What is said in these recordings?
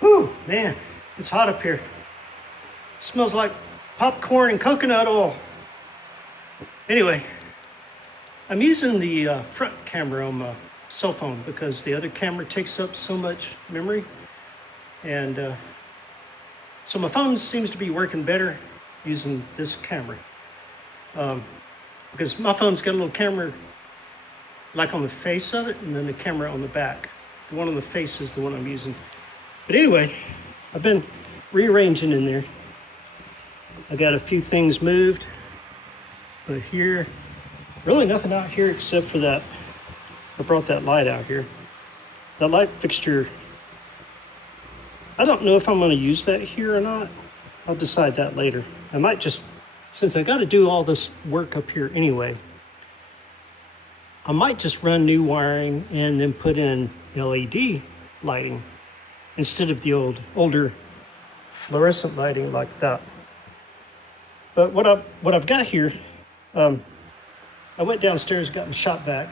Whew, man, it's hot up here. It smells like popcorn and coconut oil. Anyway, I'm using the front camera on my cell phone because the other camera takes up so much memory. And so my phone seems to be working better using this camera. Because my phone's got a little camera like on the face of it and then the camera on the back. The one on the face is the one I'm using. But anyway, I've been rearranging in there. I got a few things moved, but here, really nothing out here except for that. I brought that light out here. That light fixture, I don't know if I'm going to use that here or not. I'll decide that later. I might just, since I got to do all this work up here anyway, I might just run new wiring and then put in LED lighting instead of the older fluorescent lighting like that. But what I've got here, I went downstairs, got in the shop vac,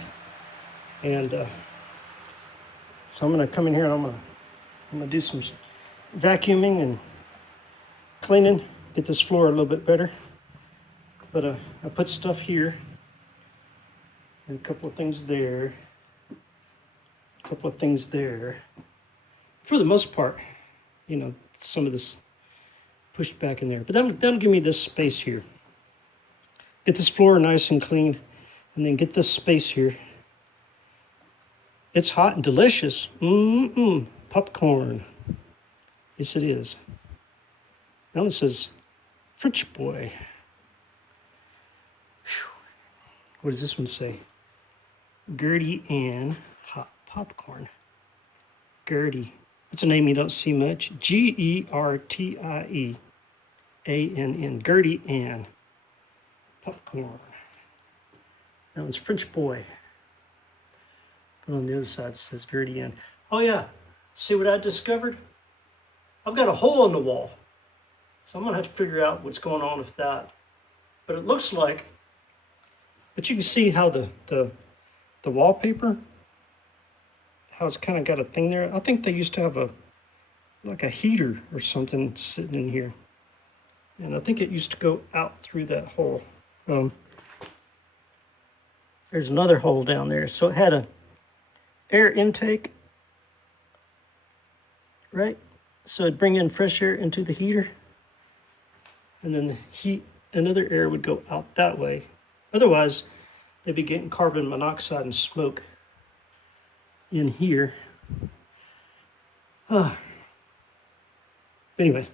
and so I'm gonna come in here and I'm gonna do some vacuuming and cleaning, get this floor a little bit better. But I put stuff here and a couple of things there, a couple of things there. For the most part, you know, some of this pushed back in there, but that'll give me this space here. Get this floor nice and clean, and then get this space here. It's hot and delicious. Popcorn. Yes, it is. Now it says French boy. Whew. What does this one say? Gertie Ann hot popcorn. Gertie. That's a name you don't see much. Gertieann. Gertie Ann. Popcorn. That one's French boy. But on the other side it says Gertie Ann. Oh yeah. See what I discovered? I've got a hole in the wall. So I'm gonna have to figure out what's going on with that. But it looks like, but you can see how the wallpaper, how it's kind of got a thing there. I think they used to have like a heater or something sitting in here. And I think it used to go out through that hole. There's another hole down there. So it had a air intake, right? So it'd bring in fresh air into the heater. And then the heat, another air would go out that way. Otherwise, they'd be getting carbon monoxide and smoke in here. Anyway,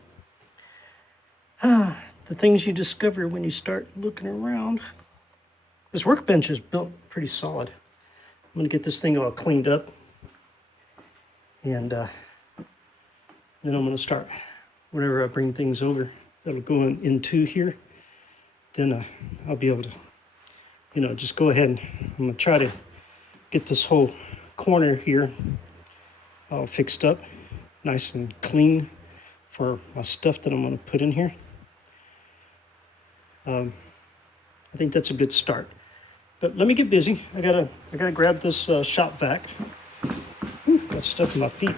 the things you discover when you start looking around. This workbench is built pretty solid. I'm gonna get this thing all cleaned up, and then I'm gonna start whenever I bring things over that'll go into here. Then I'll be able to, you know, just go ahead and I'm gonna try to get this whole corner here all fixed up, nice and clean for my stuff that I'm gonna put in here. I think that's a good start. But let me get busy. I gotta grab this shop vac. Got stuff in my feet.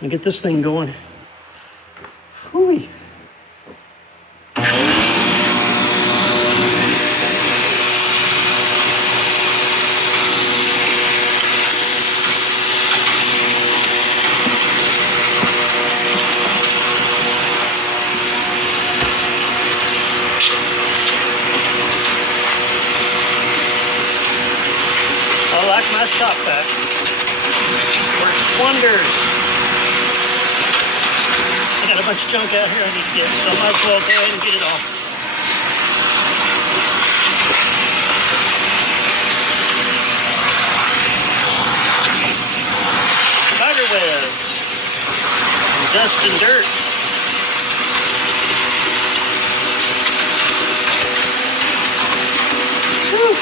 And get this thing going. Whoo-wee. I like my shop vac. Works wonders. I got a bunch of junk out here I need to get, so I might as well go ahead and get it off. Spider webs. And dust and dirt. Woo.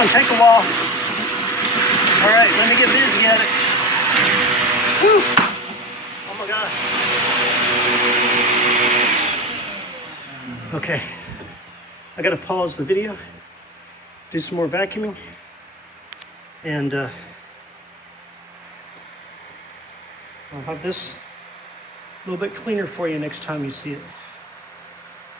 gonna take a while. All right, let me get busy at it. Whew. Oh my gosh. Okay, I gotta pause the video, do some more vacuuming, and I'll have this a little bit cleaner for you next time you see it.